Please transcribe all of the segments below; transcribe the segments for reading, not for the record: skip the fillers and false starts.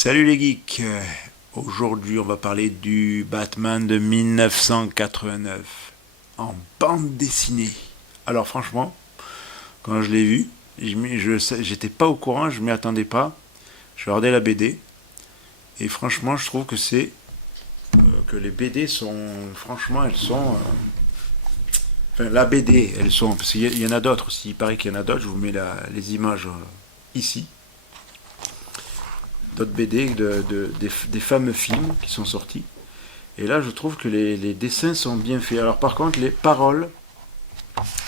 Salut les geeks. Aujourd'hui on va parler du Batman de 1989 en bande dessinée. Alors franchement, quand je l'ai vu, j'étais pas au courant, je m'y attendais pas. Je regardais la BD et franchement je trouve que que les BD sont, franchement elles sont, enfin la BD elles sont, parce qu'il y en a d'autres aussi, il paraît qu'il y en a d'autres, je vous mets les images ici. D'autres BD, des fameux films qui sont sortis. Et là, je trouve que les dessins sont bien faits. Alors, par contre, les paroles,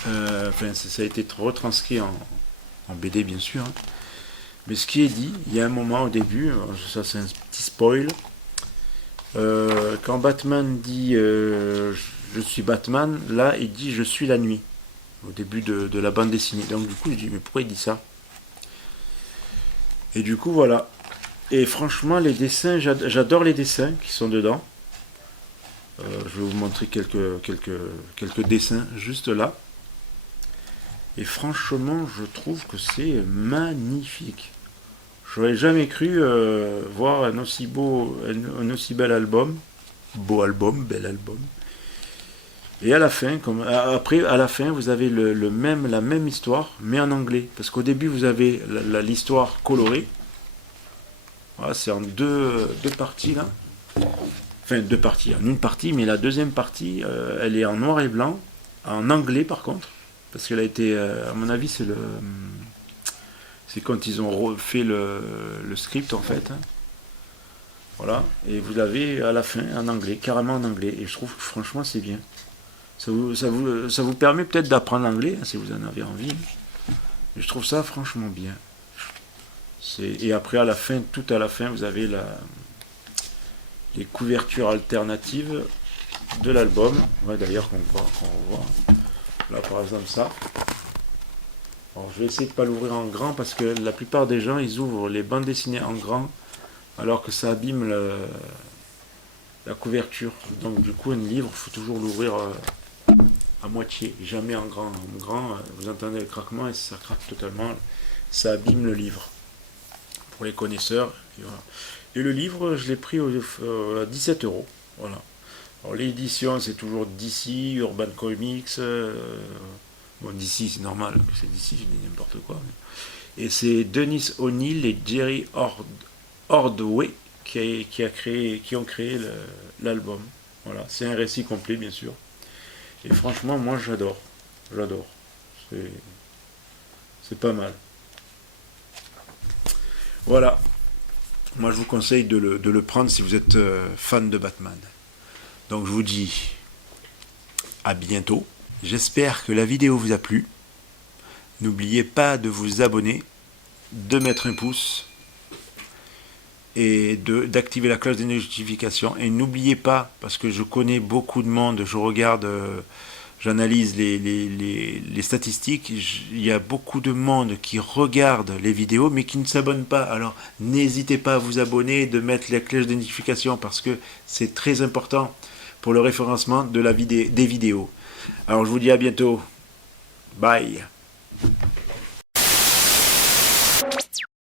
ça a été retranscrit en BD, bien sûr. Hein. Mais ce qui est dit, il y a un moment au début, ça c'est un petit spoil, quand Batman dit je suis Batman, là, il dit je suis la nuit, au début de la bande dessinée. Donc, du coup, je dis mais pourquoi il dit ça? Et du coup, voilà. Et franchement, les dessins, j'adore les dessins qui sont dedans. Je vais vous montrer quelques dessins juste là. Et franchement, je trouve que c'est magnifique. J'aurais jamais cru voir un aussi un aussi bel album. Beau album, bel album. Et à la fin, après, à la fin, vous avez la même histoire, mais en anglais. Parce qu'au début, vous avez l'histoire colorée. Voilà, c'est en deux parties là. Enfin, deux parties. En une partie, mais la deuxième partie, elle est en noir et blanc, en anglais par contre. Parce qu'elle a été, à mon avis, c'est quand ils ont fait le script en fait. Hein. Voilà. Et vous l'avez à la fin en anglais, carrément en anglais. Et je trouve que franchement, c'est bien. Ça vous permet peut-être d'apprendre l'anglais, hein, si vous en avez envie. Et je trouve ça franchement bien. Et après, à la fin, tout à la fin, vous avez les couvertures alternatives de l'album. Ouais, d'ailleurs, qu'on revoit. Là, par exemple, ça. Alors, je vais essayer de ne pas l'ouvrir en grand parce que la plupart des gens, ils ouvrent les bandes dessinées en grand alors que ça abîme la couverture. Donc, du coup, un livre, il faut toujours l'ouvrir à moitié, jamais en grand. En grand, vous entendez le craquement et ça craque totalement. Ça abîme le livre. Pour les connaisseurs. Et, voilà. Et le livre, je l'ai pris à 17 euros. Voilà. Alors l'édition, c'est toujours DC, Urban Comics. Bon, DC, c'est normal, c'est DC, je dis n'importe quoi. Et c'est Dennis O'Neil et Jerry Ordway qui ont créé l'album. Voilà, c'est un récit complet, bien sûr. Et franchement, moi, j'adore. J'adore. C'est pas mal. Voilà. Moi, je vous conseille de le prendre si vous êtes fan de Batman. Donc, je vous dis à bientôt. J'espère que la vidéo vous a plu. N'oubliez pas de vous abonner, de mettre un pouce et d'activer la cloche des notifications. Et n'oubliez pas, parce que je connais beaucoup de monde, je regarde, j'analyse les statistiques, il y a beaucoup de monde qui regarde les vidéos mais qui ne s'abonne pas. Alors n'hésitez pas à vous abonner, de mettre la cloche de notification parce que c'est très important pour le référencement des vidéos. Alors je vous dis à bientôt. Bye.